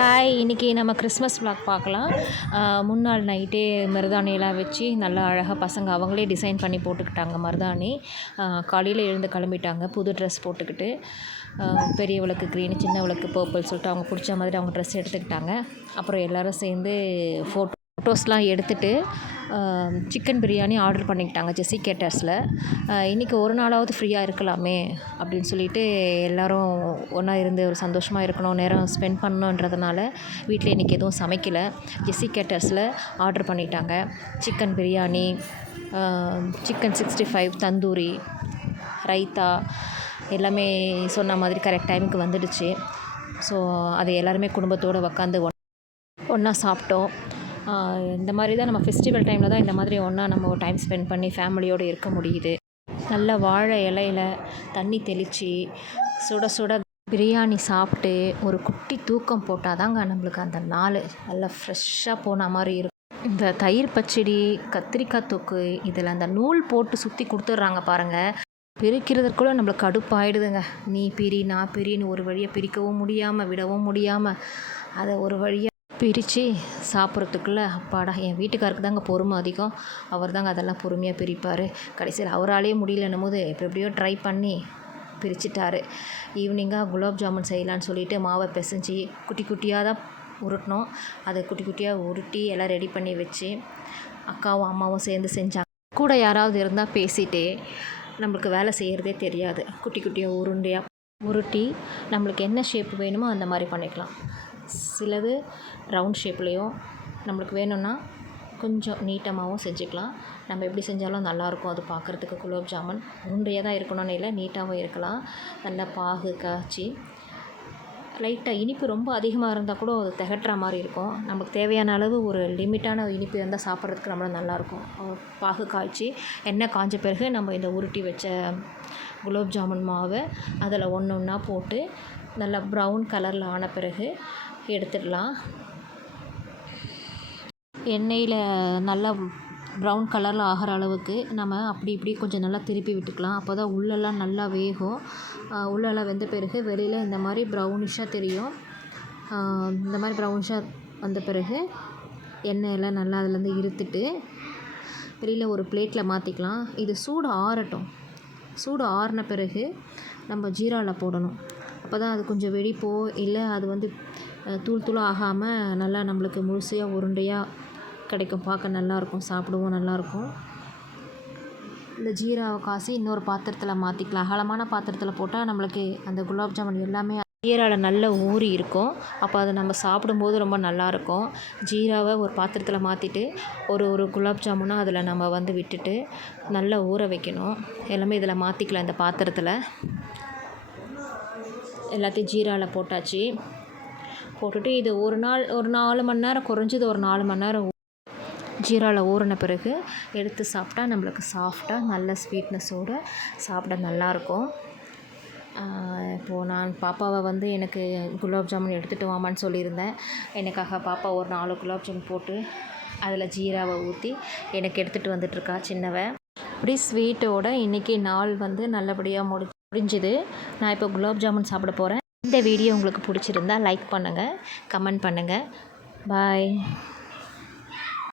Hi, இன்றைக்கி நம்ம Christmas vlog பார்க்கலாம். முன்னாள் நைட்டே மருதாணியெல்லாம் வச்சு நல்லா அழகாக பசங்க அவங்களே டிசைன் பண்ணி போட்டுக்கிட்டாங்க மருதாணி. காலையில் எழுந்து கிளம்பிட்டாங்க புது ட்ரெஸ் போட்டுக்கிட்டு. பெரியவளுக்கு க்ரீனு, சின்னவளுக்கு பர்பிள் சொல்லிட்டு அவங்க பிடிச்ச மாதிரி அவங்க ட்ரெஸ் எடுத்துக்கிட்டாங்க. அப்புறம் எல்லோரும் சேர்ந்து ஃபோட்டோஸ்லாம் எடுத்துகிட்டு சிக்கன் பிரியாணி ஆர்டர் பண்ணிக்கிட்டாங்க ஜெஸ்ஸி கேட்டர்ஸில். இன்றைக்கி ஒரு நாளாவது ஃப்ரீயாக இருக்கலாமே அப்படின்னு சொல்லிட்டு எல்லோரும் ஒன்றா இருந்து ஒரு சந்தோஷமாக இருக்கணும், நேரம் ஸ்பெண்ட் பண்ணணுன்றதுனால வீட்டில் இன்றைக்கி எதுவும் சமைக்கலை. ஜெஸ்ஸி கேட்டர்ஸில் ஆர்டர் பண்ணிட்டாங்க. சிக்கன் பிரியாணி, சிக்கன் 65, தந்தூரி, ரைத்தா எல்லாமே சொன்ன மாதிரி கரெக்ட் டைமுக்கு வந்துடுச்சு. ஸோ அது எல்லாருமே குடும்பத்தோடு உக்காந்து ஒன்றா சாப்பிட்டோம். இந்த மாதிரி தான் நம்ம ஃபெஸ்டிவல் டைமில் தான் இந்த மாதிரி ஒன்றா நம்ம டைம் ஸ்பெண்ட் பண்ணி ஃபேமிலியோடு இருக்க முடியுது. நல்ல வாழை இலையில் தண்ணி தெளித்து சுட சுட பிரியாணி சாப்பிட்டு ஒரு குட்டி தூக்கம் போட்டால் தாங்க நம்மளுக்கு அந்த நாள் நல்லா ஃப்ரெஷ்ஷாக போன மாதிரி இருக்கும். இந்த தயிர் பச்சடி, கத்திரிக்காய் தொக்கு இதில் அந்த நூல் போட்டு சுற்றி கொடுத்துட்றாங்க பாருங்கள். பிரிக்கிறதுக்குள்ளே நம்மளுக்கு கடுப்பாயிடுதுங்க. நீ பிரி நான் பிரின்னு ஒரு வழியாக பிரிக்கவும் முடியாமல் விடவும் முடியாமல் அதை ஒரு வழியாக பிரித்து சாப்பிட்றதுக்குள்ளே அப்பாடா. என் வீட்டுக்காருக்கு தாங்க பொறுமை அதிகம். அவர் தாங்க அதெல்லாம் பொறுமையாக பிரிப்பார். கடைசியில் அவராலேயே முடியலன்னும் போது எப்படியோ ட்ரை பண்ணி பிரிச்சுட்டாரு. ஈவினிங்காக குலாப் ஜாமுன் செய்யலான்னு சொல்லிவிட்டு மாவை பிசைஞ்சி குட்டி குட்டியாக தான் உருட்டினோம். அதை குட்டி குட்டியாக உருட்டி எல்லாம் ரெடி பண்ணி வச்சு அக்காவும் அம்மாவும் சேர்ந்து செஞ்சாங்க. கூட யாராவது இருந்தால் பேசிகிட்டே நம்மளுக்கு வேலை செய்கிறதே தெரியாது. குட்டி குட்டியாக உருண்டையாக உருட்டி நம்மளுக்கு என்ன ஷேப் வேணுமோ அந்த மாதிரி பண்ணிக்கலாம். சிலது ரவுண்ட் ஷேப்லேயும் நம்மளுக்கு வேணும்னா கொஞ்சம் நீட்டமாகவும் செஞ்சுக்கலாம். நம்ம எப்படி செஞ்சாலும் நல்லாயிருக்கும். அது பார்க்குறதுக்கு குலோப் ஜாமுன் உருண்டையாக தான் இருக்கணும்னு இல்லை, நீட்டாகவும் இருக்கலாம். நல்லா பாகு காய்ச்சி லைட்டாக இனிப்பு ரொம்ப அதிகமாக இருந்தால் கூட அது திகட்டுற மாதிரி இருக்கும். நமக்கு தேவையான அளவு ஒரு லிமிட்டான இனிப்பு இருந்தால் சாப்பிட்றதுக்கு நம்மளும் நல்லாயிருக்கும். பாகு காய்ச்சி எண்ணெய் காய்ஞ்ச பிறகு நம்ம இந்த உருட்டி வச்ச குலோப் ஜாமுன் மாவை அதில் ஒன்று ஒன்றா போட்டு நல்லா ப்ரௌன் கலரில் ஆன பிறகு எடுத்துடலாம். எண்ணெயில் நல்லா ப்ரௌன் கலரில் ஆகிற அளவுக்கு நம்ம அப்படி இப்படி கொஞ்சம் நல்லா திருப்பி விட்டுக்கலாம். அப்போ தான் உள்ளெல்லாம் நல்லா வேகும். உள்ளெல்லாம் வெந்த பிறகு வெளியில் இந்த மாதிரி ப்ரௌனிஷாக தெரியும். இந்த மாதிரி ப்ரௌனிஷாக வந்த பிறகு எண்ணெயெல்லாம் நல்லா அதுலேருந்து இருத்துட்டு வெளியில் ஒரு பிளேட்டில் மாற்றிக்கலாம். இது சூடு ஆறட்டும். சூடு ஆறின பிறகு நம்ம ஜீராவில் போடணும். அப்போ தான் அது கொஞ்சம் வெடிப்போ இல்லை அது வந்து தூள் தூளாக ஆகாமல் நல்லா நம்மளுக்கு முழுசையாக உருண்டையாக கிடைக்கும். பார்க்க நல்லாயிருக்கும், சாப்பிடவும் நல்லாயிருக்கும். இந்த ஜீராவை காசி இன்னொரு பாத்திரத்தில் மாற்றிக்கலாம். அகலமான பாத்திரத்தில் போட்டால் நம்மளுக்கு அந்த குலாப் ஜாமுன் எல்லாமே ஜீராவில் நல்ல ஊறி இருக்கும். அப்போ அதை நம்ம சாப்பிடும்போது ரொம்ப நல்லாயிருக்கும். ஜீராவை ஒரு பாத்திரத்தில் மாற்றிட்டு ஒரு குலாப் ஜாமுனாக அதில் நம்ம வந்து விட்டுட்டு நல்லா ஊற வைக்கணும். எல்லாமே இதில் மாற்றிக்கலாம். இந்த பாத்திரத்தில் எல்லாத்தையும் ஜீராவில் போட்டாச்சு. போட்டுட்டு இது ஒரு 4 மணி நேரம், குறைஞ்சது ஒரு 4 மணி நேரம் ஜீராவில் ஊறின பிறகு எடுத்து சாப்பிட்டா நம்மளுக்கு சாஃப்டாக நல்ல ஸ்வீட்னஸோடு சாப்பிட நல்லாயிருக்கும். இப்போது நான் பாப்பாவை வந்து எனக்கு குலாப் ஜாமுன் எடுத்துகிட்டு வாமான்னு சொல்லியிருந்தேன். எனக்காக பாப்பா ஒரு 4 குலாப் ஜாமுன் போட்டு அதில் ஜீராவை ஊற்றி எனக்கு எடுத்துகிட்டு வந்துட்டுருக்கா சின்னவ. இப்படி ஸ்வீட்டோடு இன்றைக்கி நாள் வந்து நல்லபடியாக முடிஞ்சுது. நான் இப்போ குலாப் ஜாமுன் சாப்பிட போகிறேன். இந்த வீடியோ உங்களுக்கு பிடிச்சிருந்தா லைக் பண்ணுங்கள், கமெண்ட் பண்ணுங்கள். பாய்.